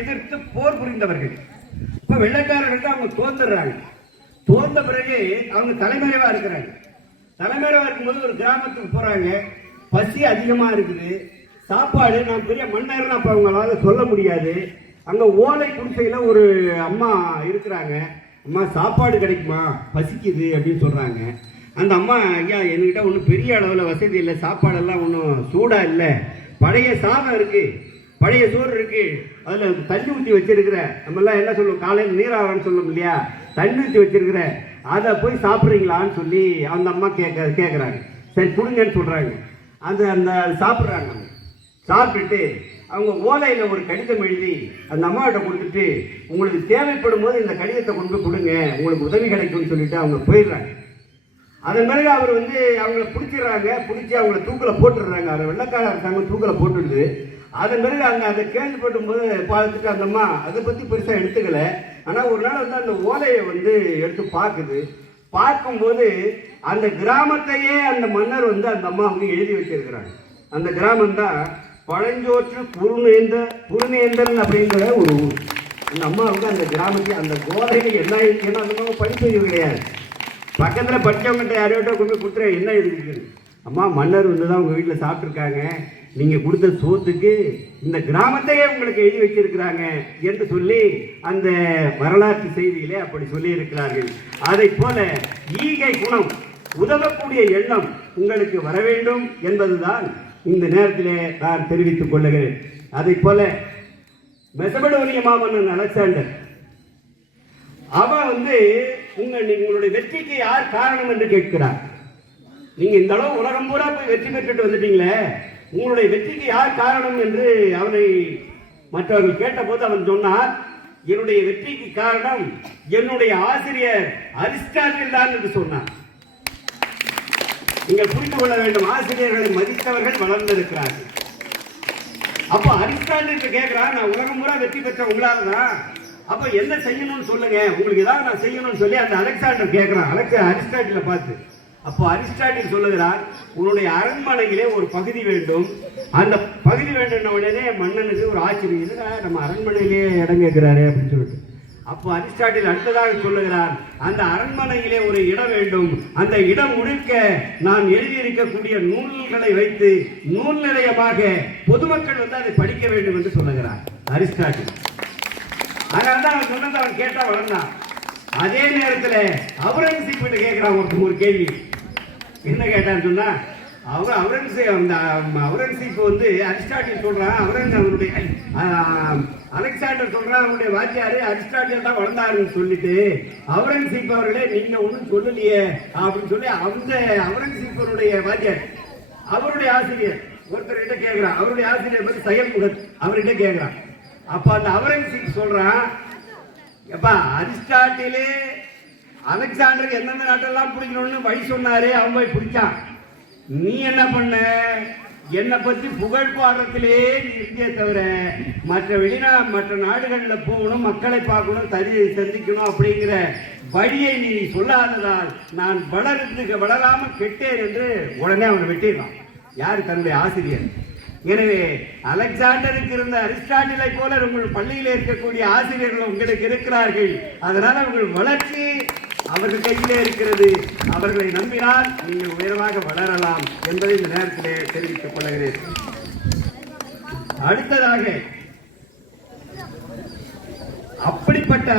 எதிர்த்து போர் புரிந்தவர்கள். இப்ப வெள்ளைக்காரர்கள் அவங்க தோந்துடுறாங்க. தோந்த பிறகு அவங்க தலைமறைவா இருக்கிறாங்க. தலைமறைவா இருக்கும்போது ஒரு கிராமத்துக்கு போறாங்க. பசி அதிகமா இருக்குது. சாப்பாடு நான் பெரிய மன்னர்னு அப்ப அவங்களால சொல்ல முடியாது. அங்க ஓலை குடிசையில ஒரு அம்மா இருக்கிறாங்க. அம்மா சாப்பாடு கிடைக்குமா, பசிக்குது அப்படின்னு சொல்றாங்க. அந்த அம்மா, ஐயா என்கிட்ட ஒன்றும் பெரிய அளவில் வசதி இல்லை, சாப்பாடெல்லாம் ஒன்றும் சூடாக இல்லை, பழைய சாதம் இருக்கு, பழைய சோறு இருக்கு, அதில் தண்ணி ஊற்றி வச்சிருக்கிற, நம்மெல்லாம் என்ன சொல்லுவோம், காலையில் நீராவரன்னு சொல்லுவோம் இல்லையா, தண்ணி ஊற்றி வச்சிருக்கிற, அதை போய் சாப்பிட்றீங்களான்னு சொல்லி அந்த அம்மா கேட்குறாங்க. சரி கொடுங்கன்னு சொல்கிறாங்க. அந்த சாப்பிட்றாங்க. சாப்பிட்டுட்டு அவங்க ஓலையில் ஒரு கடிதம் எழுதி அந்த அம்மாவிட்ட கொடுத்துட்டு, உங்களுக்கு தேவைப்படும் போது இந்த கடிதத்தை கொண்டு போய் கொடுங்க, உங்களுக்கு உதவி கிடைக்கும்னு சொல்லிட்டு அவங்க போயிடுறாங்க. அதன் பிறகு அவர் அவங்கள பிடிச்சிடுறாங்க. பிடிச்சி அவங்கள தூக்கில் போட்டுடுறாங்க. அவர் வெள்ளக்கார அரசாங்கம் தூக்கில் போட்டுடுது. அதன் பிறகு அங்கே அதை கேள்விப்படும் போது பார்த்துட்டு அந்த அம்மா அதை பற்றி பெருசாக எடுத்துக்கல. ஆனால் ஒரு நாள் அந்த ஓலையை எடுத்து பார்க்குது. பார்க்கும்போது அந்த கிராமத்தையே அந்த மன்னர் அந்த அம்மா எழுதி வச்சிருக்கிறாங்க. அந்த கிராமம் தான் பழஞ்சோற்று குருநேந்தன் அப்படிங்கிற ஒரு ஊர். அந்த அம்மா அந்த கிராமத்தை அந்த கோதையில் என்ன இருக்குன்னா அந்த அம்மா படிப்பறிவு கிடையாது. பக்கத்தில் படித்தவங்ககிட்ட யாரையோட்ட கொண்டு போய் கொடுத்துற என்ன இருக்குது, அம்மா மன்னர் தான் உங்கள் வீட்டில் சாப்பிட்ருக்காங்க, நீங்கள் கொடுத்த சோத்துக்கு இந்த கிராமத்தையே உங்களுக்கு எழுதி வச்சிருக்கிறாங்க என்று சொல்லி அந்த வரலாற்று செய்தியிலே அப்படி சொல்லி இருக்கிறார்கள். அதை போல ஈகை குணம், உதவக்கூடிய எண்ணம் உங்களுக்கு வர வேண்டும் என்பதுதான் இந்த நேரத்திலே நான் தெரிவித்துக் கொள்ளுகிறேன். அதை போல மெசபடோனிய மாமன்னன் அலெக்சாண்டர், அவன் உங்களுடைய வெற்றிக்கு யார் காரணம் என்று கேட்கிறார். நீங்க இந்த அளவு உலகம் பூரா போய் வெற்றி பெற்றுட்டு வந்துட்டீங்களே, உங்களுடைய வெற்றிக்கு யார் காரணம் என்று அவனை மற்றவர்கள் கேட்டபோது அவன் சொன்னார், என்னுடைய வெற்றிக்கு காரணம் என்னுடைய ஆசிரியர் அரிஸ்டாட்டில் தான் என்று சொன்னார். நீங்கள் புரிந்து கொள்ள வேண்டும், ஆசிரியர்களை மதித்தவர்கள் வளர்ந்திருக்கிறார்கள். அப்போ அரிஸ்டாட்டில் கேட்கிறார், நான் உலகம் பூரா வெற்றி பெற்ற உங்களால தான், அப்ப என்ன செய்யணும்னு சொல்லுங்க, உங்களுக்கு ஏதாவது நான் செய்யணும்னு சொல்லி அந்த அலெக்சாண்டர் கேட்கிறான் அரிஸ்டாட்டில பார்த்து. அப்போ அரிஸ்டாட்டில் சொல்லுகிறார், உன்னுடைய அரண்மனையிலே ஒரு பகுதி வேண்டும். அந்த பகுதி வேண்டும் உடனே மன்னனுக்கு ஒரு ஆச்சரியம், நம்ம அரண்மனையிலே இடம் கேட்கிறாரு அப்படின்னு சொல்லிட்டு. அப்போ அரிஸ்டாட்டில் அடுத்ததாக சொல்லுகிறார், அந்த அரண்மனையிலே ஒரு இடம் வேண்டும், அந்த இடம் முழுக்க நான் எழுதியிருக்கக்கூடிய நூல்களை வைத்து நூல் நிலையமாக பொதுமக்கள் அதை படிக்க வேண்டும் என்று சொல்லுகிறார் அரிஸ்டாட்டில். அதனால்தான் அவன் சொன்னது அவன் கேட்டா வளர்ந்தான். அதே நேரத்தில் அவுரங்கசீப் கேட்கிறான் ஒரு கேள்வி. என்ன கேட்டான்னு சொன்னா, அவுரங்கசீப் அரிஸ்டாட்டில் சொல்றான், அவனுடைய அலெக்சாண்டர் சொல்றான், அவனுடைய வாத்தியாரு அரிஸ்டாட்டில் தான் வளர்ந்தாருன்னு சொல்லிட்டு, அவுரங்கசீப் அவர்களே நீங்க ஒன்றும் சொல்லலையே அப்படின்னு சொல்லி அந்த அவுரங்கசீப்பருடைய வாத்தியார், அவருடைய ஆசிரியர் ஒருத்தர்கிட்ட கேட்கிறான். அவருடைய ஆசிரியர் பற்றி செயல்முகத் அவர்கிட்ட கேட்கிறான். அப்ப அந்த அவுரங்கசீப் சொல்றான், எப்பா அரிஸ்டாட்டிலே அலெக்சாண்டருக்கு எந்தெந்த நாட்டெல்லாம் பிடிக்கணும்னு வழி சொன்னாரு, அவன் போய் பிடிச்சான். நீ என்ன பண்ண, என்னை பத்தி புகழ் பாடுறதுலே நீ இருந்தே தவிர மற்ற நாடுகளில் போகணும், மக்களை பார்க்கணும், சந்திக்கணும் அப்படிங்கிற வழியை நீ சொல்லாததால் நான் வளராம கெட்டேன் என்று உடனே அவனை வெட்டிடுறான். யாரு? தன்னுடைய ஆசிரியர். எனவே அலெக்சாண்டருக்கு இருந்த அரிஸ்டாட்டிலை போல உங்கள் பள்ளியில் இருக்கக்கூடிய ஆசிரியர்கள் உங்களுக்கு இருக்கிறார்கள். அதனால் உங்கள் வளர்ச்சி அவர்கள் கையிலே இருக்கிறது. அவர்களை நம்பினால் நீங்கள் உயரமாக வளரலாம் என்பதை இந்த நேரத்திலே தெரிவித்துக் கொள்கிறேன். அடுத்ததாக அப்படிப்பட்ட